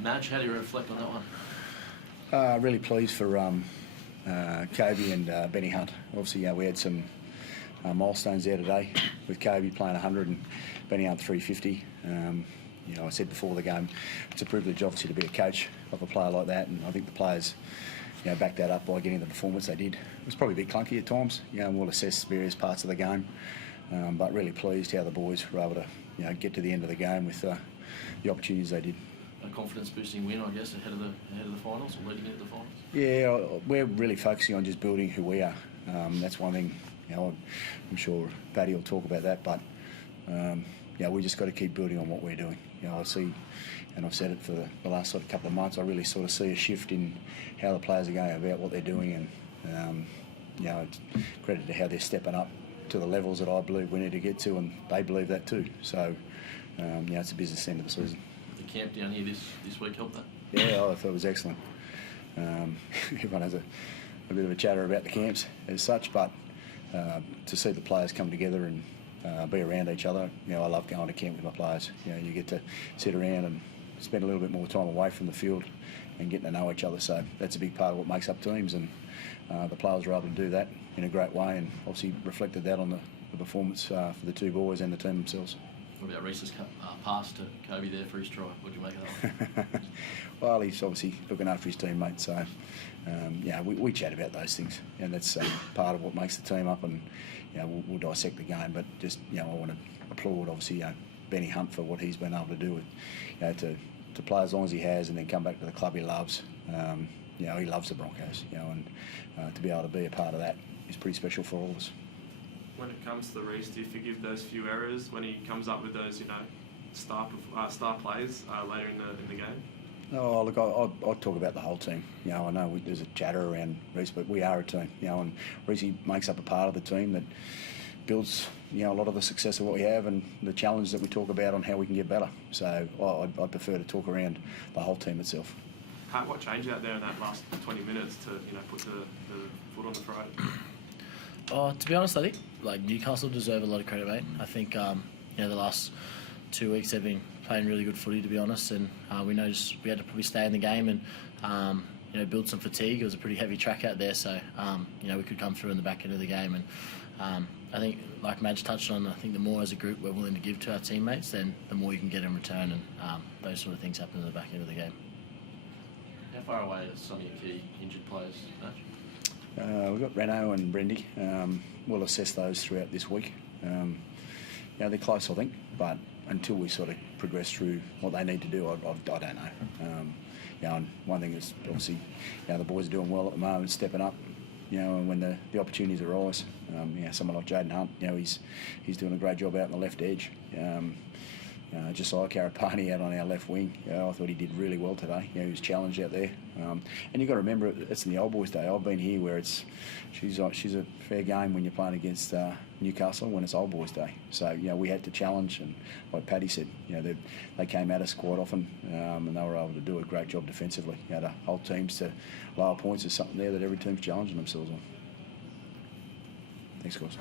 Madge, how do you reflect on that one? Really pleased for Kobe and Benny Hunt. Obviously, we had some milestones there today with Kobe playing 100 and Benny Hunt 350. I said before the game, it's a privilege obviously to be a coach of a player like that, and I think the players backed that up by getting the performance they did. It was probably a bit clunky at times, and we'll assess various parts of the game, but really pleased how the boys were able to get to the end of the game with the opportunities they did. A confidence-boosting win, I guess, ahead of the finals, or leading into the finals. Yeah, we're really focusing on just building who we are. That's one thing. I'm sure Paddy will talk about that, but we just got to keep building on what we're doing. I see, and I've said it for the last couple of months, I really sort of see a shift in how the players are going about what they're doing, and it's credit to how they're stepping up to the levels that I believe we need to get to, and they believe that too. So, it's a business end of the season. The camp down here this week helped that? Yeah, I thought it was excellent. Everyone has a bit of a chatter about the camps as such, but to see the players come together and be around each other, I love going to camp with my players. You get to sit around and spend a little bit more time away from the field and getting to know each other. So that's a big part of what makes up teams, and the players were able to do that in a great way, and obviously reflected that on the performance for the two boys and the team themselves. What about Reece's pass to Kobe there for his try? What do you make of that? Well, he's obviously looking after his teammates, so we chat about those things, and that's part of what makes the team up, and we'll dissect the game. But just I want to applaud obviously Benny Hunt for what he's been able to do with to play as long as he has, and then come back to the club he loves. He loves the Broncos, and to be able to be a part of that is pretty special for all of us. When it comes to Reece, do you forgive those few errors when he comes up with those, star plays later in the game? Oh, look, I talk about the whole team. I know there's a chatter around Reece, but we are a team. And Reece makes up a part of the team that builds, a lot of the success of what we have and the challenge that we talk about on how we can get better. So I prefer to talk around the whole team itself. What changed out there in that last 20 minutes to put the foot on the throat? Oh, to be honest, I think Newcastle deserve a lot of credit, mate. I think the last 2 weeks they've been playing really good footy, to be honest, and we noticed we had to probably stay in the game and build some fatigue. It was a pretty heavy track out there, so we could come through in the back end of the game. And I think, like Madge touched on, I think the more as a group we're willing to give to our teammates, then the more you can get in return, and those sort of things happen in the back end of the game. How far away are some of your key injured players, Madge? We've got Renault and Brendy. We'll assess those throughout this week. They're close, I think, but until we sort of progress through what they need to do, I don't know. And one thing is obviously, the boys are doing well at the moment, stepping up. And when the opportunities arise, someone like Jaden Hunt, he's doing a great job out on the left edge. Just like Karapani out on our left wing, I thought he did really well today. He was challenged out there, and you've got to remember it's in the old boys' day. I've been here where she's a fair game when you're playing against Newcastle when it's old boys' day. So we had to challenge, and like Paddy said, they came at us quite often, and they were able to do a great job defensively. To hold teams to lower points is something there that every team's challenging themselves on. Thanks, guys.